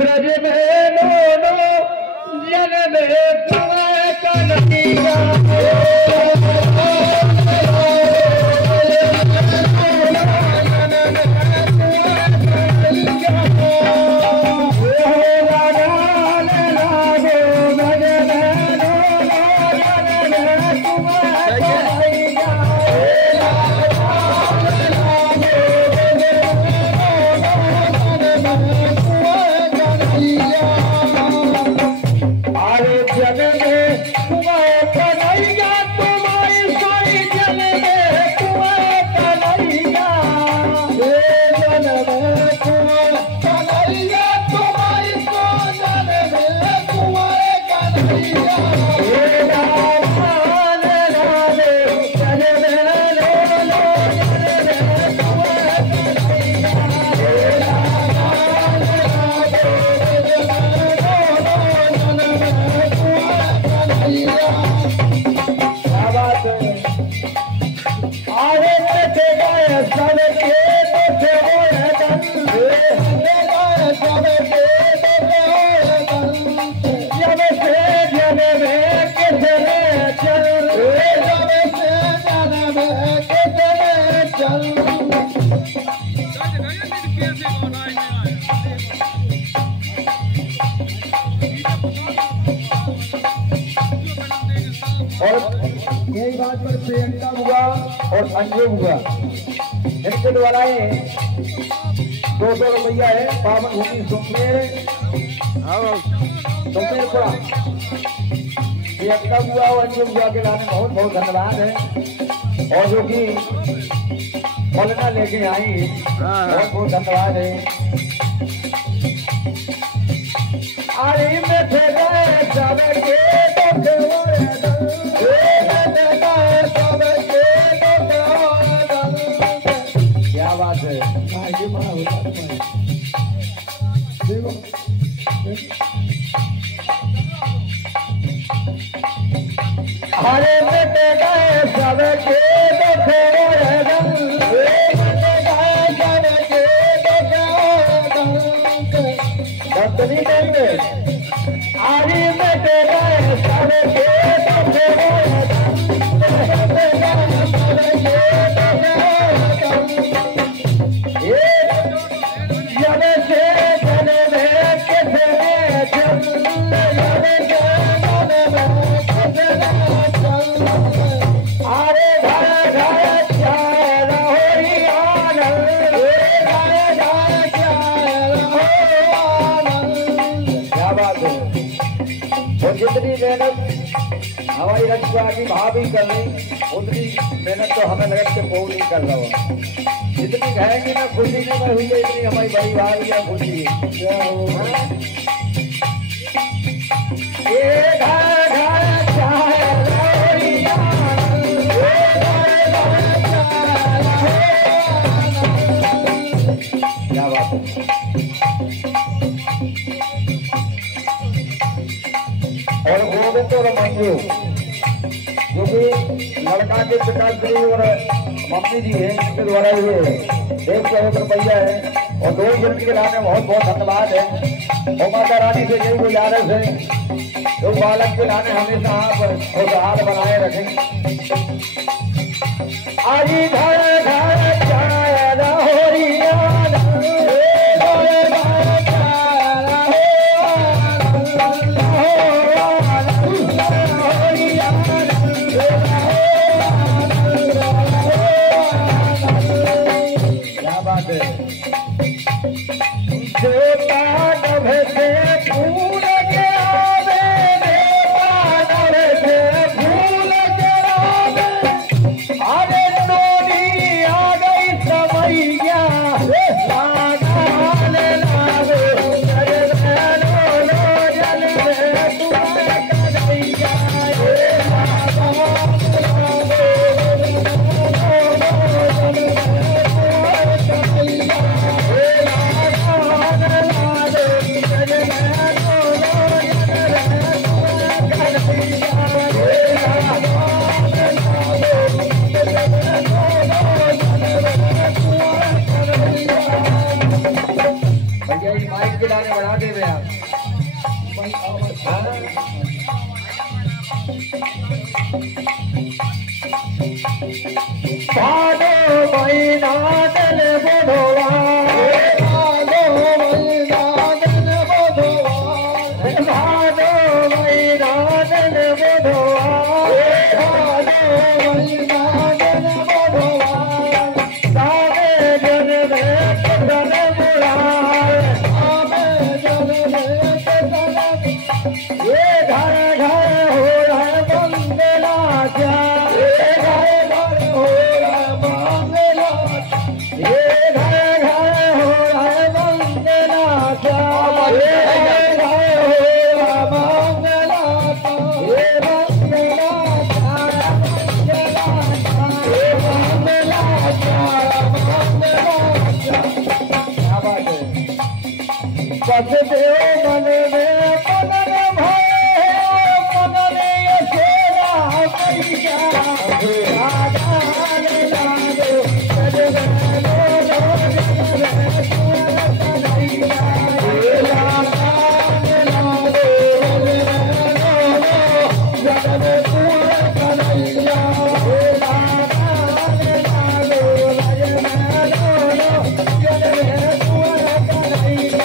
ब्रज में दोनों जन में तुम्हें कन्हैया यही बात पर प्रियंका हुआ और संजय हुआ इनके द्वारा 200 रुपया है पावन भूमि सुमेरपुरा प्रियंका हुआ और अंजय हुआ के लाने बहुत बहुत धन्यवाद है और जो कि फलना लेके आई बहुत बहुत धन्यवाद है। अरे में थे गए सब के क्या बात है हरे बेटे गए सब के बदली देंगे आरी बेटे गए सब के जितनी मेहनत हमारी रक्षा की भाभी कर रही उतनी मेहनत तो हमें लगत के पूरी नहीं कर रहा। जितनी कहेंगे ना खुशी नहीं में हुई है इतनी हमारी बड़ी भाभी है खुशी क्या बात है। और गोविंद और मंजू जो कि लड़का के पिताश्री और मम्मी जी है इनके द्वारा ये 100 रुपया है और 2 जन के लाने बहुत बहुत धन्यवाद है। और माता रानी से यही गुजारिश है जो बालक के लाने हमेशा आप खुशहाल बनाए रखें। आजी घर घर चारा हो आगे बढ़ा दे रहे आप। भादो महीना दिल बुधवा, भादो महीना दिल बुधवा, भादो महीना दिल बुधवा, भादो महीना दिल बुधवा, सावे जन रे कदन मुरार, सावे जन रे कदन, ये घर घर हो रहा बंदला जा, ये घर घर हो रहा बंदला, ये घर घर हो रहा बंदला जा, ये घर घर हो रहा बंदला, ये बंदला जा, बंदला जा, ये बंदला जा, बंदला जा। क्या बात है? बस देव मन में पदन भये, पदन यशोदा मैया, राधा लाडो सजनो लो सुर कन्हैया, राधा लाडो सजनो सुर कन्हैया, राधा लाडो सजनो सुर कन्हैया,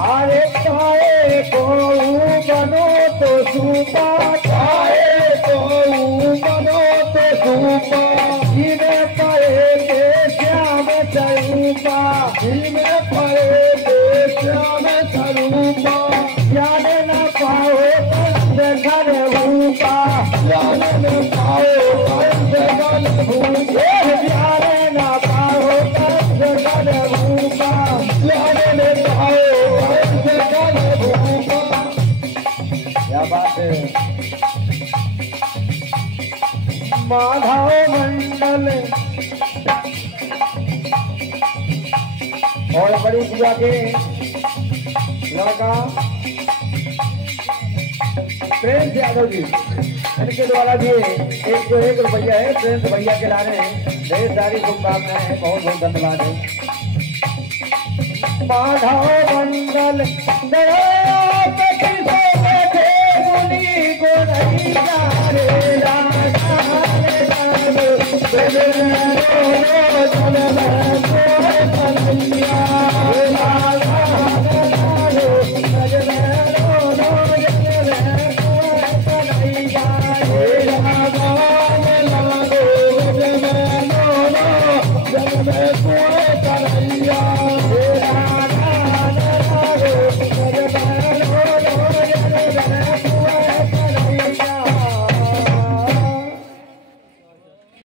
अरे काए को बनो तो सूपा, काए को बनो तो सूपा, जिने पड़े के श्याम स्वरूपा, जिने पड़े के श्याम स्वरूपा, याद न पाओ पंच घर भूपा, याद न पाओ पंच घर भूपा, याद न पाओ पंच घर भूपा, याद न पाओ पंच घर भूपा। क्या बात है? माधव मंडल और बड़ी पूजा के लड़का प्रेम यादव जी, इनके द्वारा भी 101 रुपया है प्रेम से भैया के ला रहे हैं। ढेर सारी शुभकामनाएं हैं, बहुत बहुत धन्यवाद है। माधव मंडल दया मुनि को नहीं